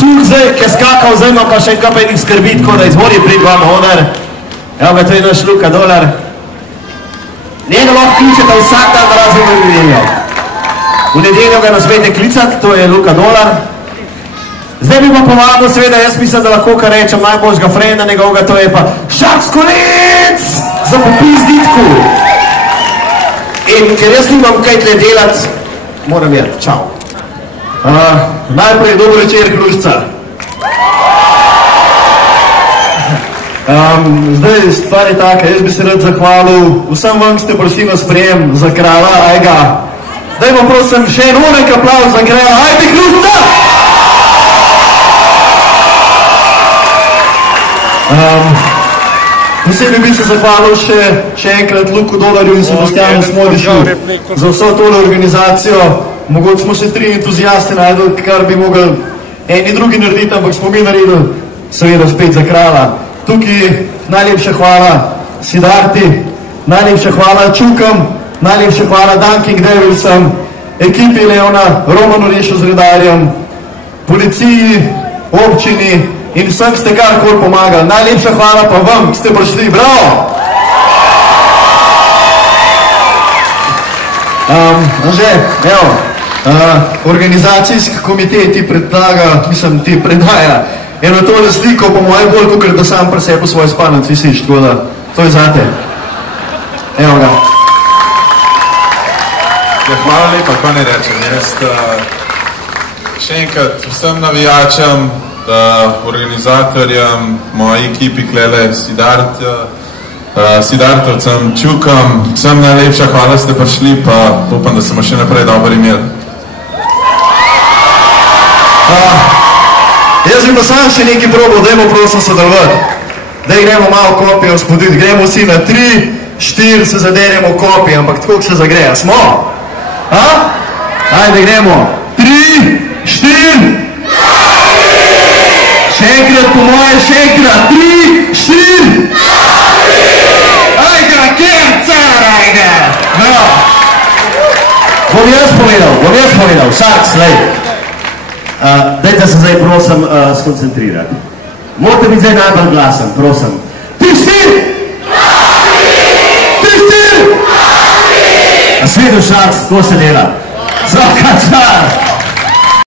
sluh zdaj, ki je skakal, zdaj ima pa še enkrat enih skrbi, tako da izvoli prid vam oder. Evo ga, to je naš Luka Dolar. Njega lahko kličete vsak dan razen v nedeljo. V nedeljo ga nasmete klicati, to je Luka Dolar. Zdaj bi pa povabil, seveda, jaz mislim, da lahko kar rečem najboljšega frenda njegovega, to je pa Šaks Kolec za popizditku. In ker jaz nimam kaj tle delati, moram jeti. Čau. Najprej dober večer, Hrušca. Zdaj, stvar je taka, jaz bi se rad zahvalil vsem vam, ki ste prosili na sprejem za krala, ajga. Dajmo prosim še en unek aplauz za krala, ajde Hrušca! Posebej bi se zahvalil še enkrat Luku Dolarju in Sebastianu Smodišu za vso tole organizacijo. Mogoče smo se 3 entuzijasti najdel, kar bi mogli eni drugi narediti, ampak smo mi naredili, seveda spet za krala. Tukaj najlepša hvala Sidarti, najlepša hvala Čukam, najlepša hvala Dunking Devilsem, ekipi Leona, Romanu Rešu z redarjem, policiji, občini in vsem ste karkoli pomagali. Najlepša hvala pa vam, ki ste prišli. Bravo! Anže, evo, organizacijski komitej ti predlaga, mislim, ti predaja eno tole sliko, po moje bolj, kot da sam pri sebi svoj spanec visiš, tako da to je zate. Evo ga. Hvala lepa, kaj ne rečem. Jaz še enkrat vsem navijačem, organizatorjem, moji ekipi klele, Sidartovcem, Čukam, vsem najlepša hvala, ste prišli, pa upam, da smo še naprej dobro imeli. Jaz bi pa sam še nekaj probal, dajmo prosim sodelovati. Daj gremo malo kopije vzpoditi, gremo vsi na 3, 4, se zaderemo kopije, ampak tako se zagreja. Smo? Ajde gremo. 3, 4. Še enkrat po moje, še enkrat. 3, 4. Ajde, kercar, ajde. Bom jaz povedal, Šaks, lej. Dajte se zdaj, prosim, skoncentrirati. Morate biti zdaj najbolj glasen, prosim. 3, 4! 3, 4! A svetu Šaks, tako se dela. Svaka čar!